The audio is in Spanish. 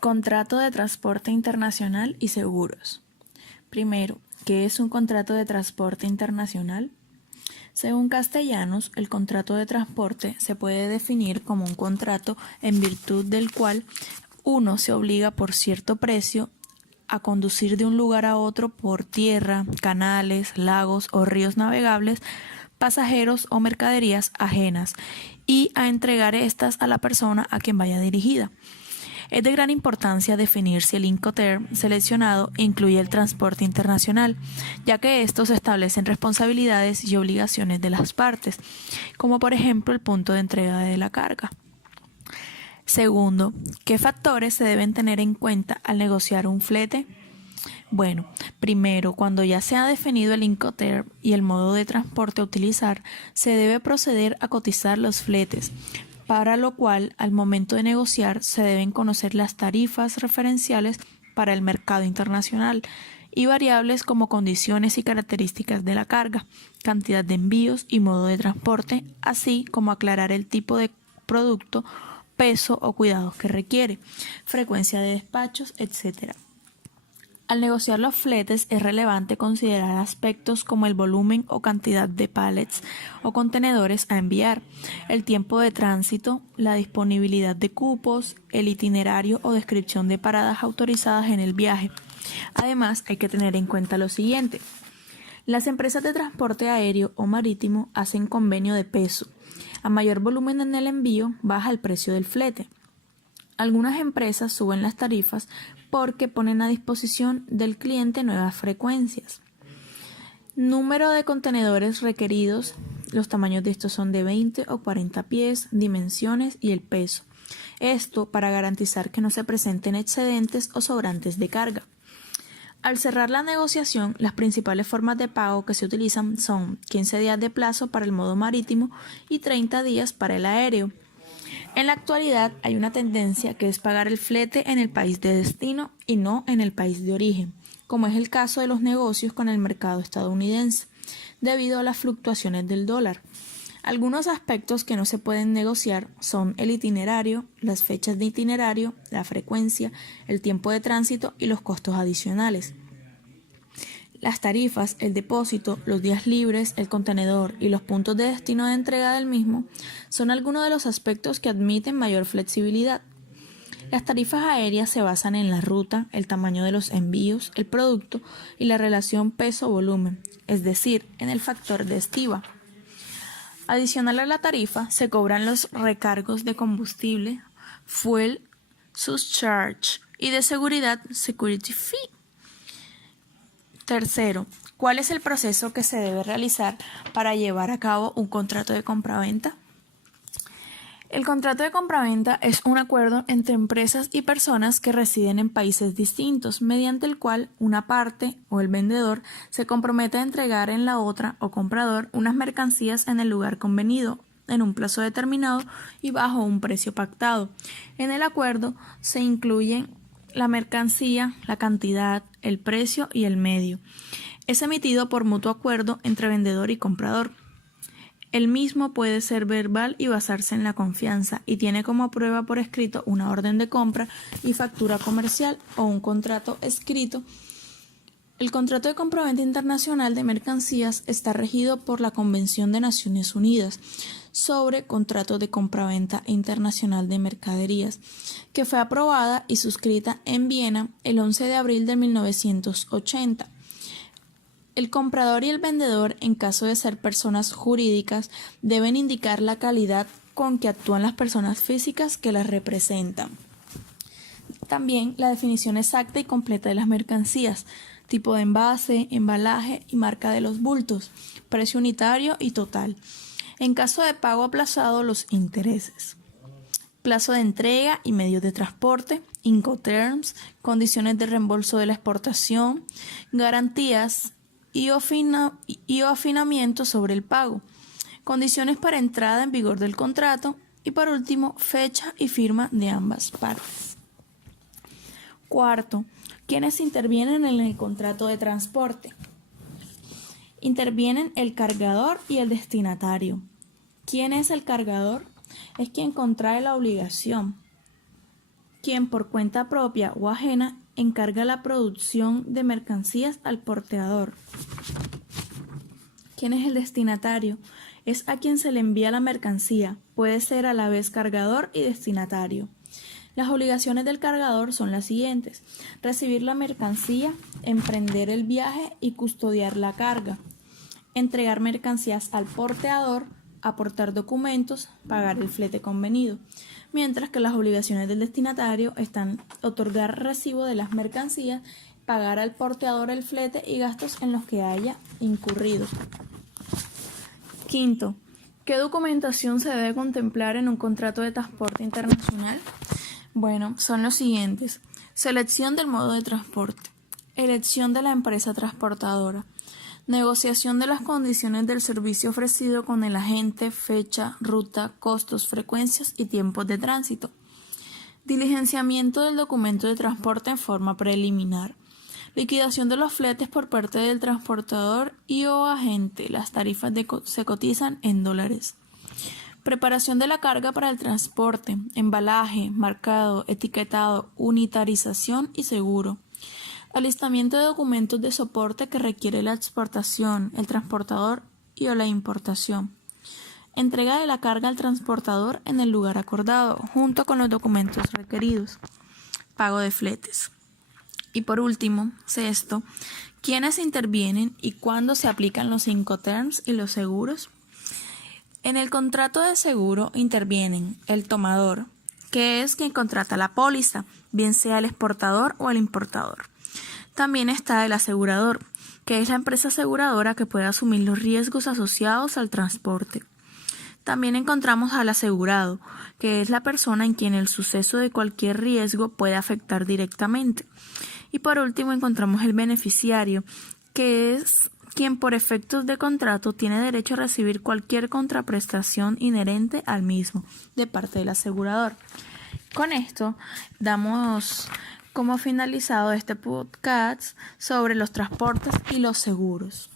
Contrato de transporte internacional y seguros. Primero, ¿qué es un contrato de transporte internacional? Según Castellanos, el contrato de transporte se puede definir como un contrato en virtud del cual uno se obliga por cierto precio a conducir de un lugar a otro por tierra, canales, lagos o ríos navegables, pasajeros o mercaderías ajenas y a entregar estas a la persona a quien vaya dirigida. Es de gran importancia definir si el Incoterm seleccionado incluye el transporte internacional, ya que estos establecen responsabilidades y obligaciones de las partes, como por ejemplo el punto de entrega de la carga. Segundo, ¿qué factores se deben tener en cuenta al negociar un flete? Bueno, primero, cuando ya se ha definido el Incoterm y el modo de transporte a utilizar, se debe proceder a cotizar los fletes, para lo cual, al momento de negociar, se deben conocer las tarifas referenciales para el mercado internacional y variables como condiciones y características de la carga, cantidad de envíos y modo de transporte, así como aclarar el tipo de producto, peso o cuidados que requiere, frecuencia de despachos, etc. Al negociar los fletes es relevante considerar aspectos como el volumen o cantidad de pallets o contenedores a enviar, el tiempo de tránsito, la disponibilidad de cupos, el itinerario o descripción de paradas autorizadas en el viaje. Además, hay que tener en cuenta lo siguiente. Las empresas de transporte aéreo o marítimo hacen convenio de peso. A mayor volumen en el envío, baja el precio del flete. Algunas empresas suben las tarifas porque ponen a disposición del cliente nuevas frecuencias. Número de contenedores requeridos. Los tamaños de estos son de 20 o 40 pies, dimensiones y el peso. Esto para garantizar que no se presenten excedentes o sobrantes de carga. Al cerrar la negociación, las principales formas de pago que se utilizan son 15 días de plazo para el modo marítimo y 30 días para el aéreo. En la actualidad hay una tendencia que es pagar el flete en el país de destino y no en el país de origen, como es el caso de los negocios con el mercado estadounidense, debido a las fluctuaciones del dólar. Algunos aspectos que no se pueden negociar son el itinerario, las fechas de itinerario, la frecuencia, el tiempo de tránsito y los costos adicionales. Las tarifas, el depósito, los días libres, el contenedor y los puntos de destino de entrega del mismo son algunos de los aspectos que admiten mayor flexibilidad. Las tarifas aéreas se basan en la ruta, el tamaño de los envíos, el producto y la relación peso-volumen, es decir, en el factor de estiva. Adicional a la tarifa, se cobran los recargos de combustible, fuel surcharge y de seguridad, security fee. Tercero, ¿cuál es el proceso que se debe realizar para llevar a cabo un contrato de compraventa? El contrato de compraventa es un acuerdo entre empresas y personas que residen en países distintos, mediante el cual una parte o el vendedor se compromete a entregar en la otra o comprador unas mercancías en el lugar convenido, en un plazo determinado y bajo un precio pactado. En el acuerdo se incluyen la mercancía, la cantidad, el precio y el medio. Es emitido por mutuo acuerdo entre vendedor y comprador. El mismo puede ser verbal y basarse en la confianza y tiene como prueba por escrito una orden de compra y factura comercial o un contrato escrito. El contrato de compraventa internacional de mercancías está regido por la Convención de Naciones Unidas sobre contratos de compraventa internacional de mercaderías, que fue aprobada y suscrita en Viena el 11 de abril de 1980. El comprador y el vendedor, en caso de ser personas jurídicas, deben indicar la calidad con que actúan las personas físicas que las representan. También la definición exacta y completa de las mercancías, tipo de envase, embalaje y marca de los bultos, precio unitario y total. En caso de pago aplazado, los intereses. Plazo de entrega y medios de transporte, Incoterms, condiciones de reembolso de la exportación, garantías y afinamiento sobre el pago, condiciones para entrada en vigor del contrato y por último, fecha y firma de ambas partes. Cuarto, ¿quiénes intervienen en el contrato de transporte? Intervienen el cargador y el destinatario. ¿Quién es el cargador? Es quien contrae la obligación. quien por cuenta propia o ajena encarga la producción de mercancías al porteador. ¿Quién es el destinatario? Es a quien se le envía la mercancía, puede ser a la vez cargador y destinatario. Las obligaciones del cargador son las siguientes: recibir la mercancía, emprender el viaje y custodiar la carga, entregar mercancías al porteador, aportar documentos, pagar el flete convenido, mientras que las obligaciones del destinatario están otorgar recibo de las mercancías, pagar al porteador el flete y gastos en los que haya incurrido. Quinto, ¿qué documentación se debe contemplar en un contrato de transporte internacional? Bueno, son los siguientes: selección del modo de transporte, elección de la empresa transportadora, negociación de las condiciones del servicio ofrecido con el agente, fecha, ruta, costos, frecuencias y tiempos de tránsito, diligenciamiento del documento de transporte en forma preliminar, liquidación de los fletes por parte del transportador y o agente. Las tarifas se cotizan en dólares. Preparación de la carga para el transporte, embalaje, marcado, etiquetado, unitarización y seguro. Alistamiento de documentos de soporte que requiere la exportación, el transportador y o la importación. Entrega de la carga al transportador en el lugar acordado, junto con los documentos requeridos. Pago de fletes. Y por último, sexto, ¿quiénes intervienen y cuándo se aplican los Incoterms y los seguros? En el contrato de seguro intervienen el tomador, que es quien contrata la póliza, bien sea el exportador o el importador. También está el asegurador, que es la empresa aseguradora que puede asumir los riesgos asociados al transporte. También encontramos al asegurado, que es la persona en quien el suceso de cualquier riesgo puede afectar directamente. Y por último encontramos el beneficiario, que es quien por efectos de contrato tiene derecho a recibir cualquier contraprestación inherente al mismo de parte del asegurador. Con esto damos como finalizado este podcast sobre los transportes y los seguros.